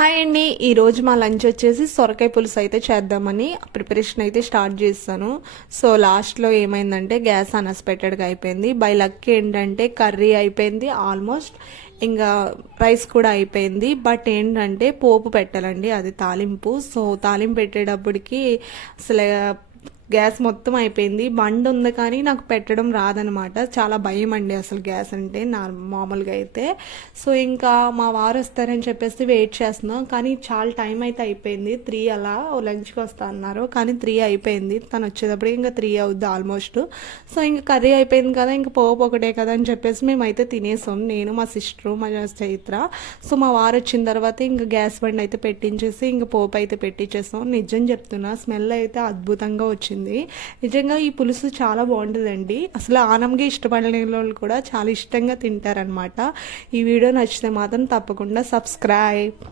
Hi అండి. ఈరోజు మా లంచ్ వచ్చేసి సొరకాయ పులుసు అయితే చేద్దామని ప్రిపరేషన్ అయితే స్టార్ట్ చేస్తాను. సో లాస్ట్లో ఏమైందంటే గ్యాస్ అన్ఎక్స్పెక్టెడ్గా అయిపోయింది. బై లక్ ఏంటంటే కర్రీ అయిపోయింది ఆల్మోస్ట్, ఇంకా రైస్ కూడా అయిపోయింది. బట్ ఏంటంటే పోపు పెట్టాలండి, అది తాలింపు. సో తాలింపు పెట్టేటప్పటికి అసలు గ్యాస్ మొత్తం అయిపోయింది. బండ్ ఉంది కానీ నాకు పెట్టడం రాదనమాట. చాలా భయం అండి అసలు గ్యాస్ అంటే మామూలుగా అయితే. సో ఇంకా మా వారు వస్తారని చెప్పేసి వెయిట్ చేస్తున్నాం, కానీ చాలా టైం అయితే అయిపోయింది. 3 అలా లంచ్కి వస్తా అన్నారు, కానీ 3 అయిపోయింది. తను వచ్చేటప్పటికి ఇంకా 3 అవుద్ది ఆల్మోస్ట్. సో ఇంకా కర్రీ అయిపోయింది కదా, ఇంకా పోపు ఒకటే కదా అని చెప్పేసి మేమైతే తినేసాం, నేను మా సిస్టరు మా చైత్ర. సో మా వారు వచ్చిన తర్వాత ఇంకా గ్యాస్ బండ్ అయితే పెట్టించేసి ఇంకా పోపు అయితే పెట్టించేస్తాం. నిజం చెప్తున్నా, స్మెల్ అయితే అద్భుతంగా వచ్చింది. నిజంగా ఈ పులుసు చాలా బాగుంటుందండి. అసలు ఆనంగా ఇష్టపడని వాళ్ళు కూడా చాలా ఇష్టంగా తింటారనమాట. ఈ వీడియో నచ్చితే మాత్రం తప్పకుండా సబ్స్క్రైబ్.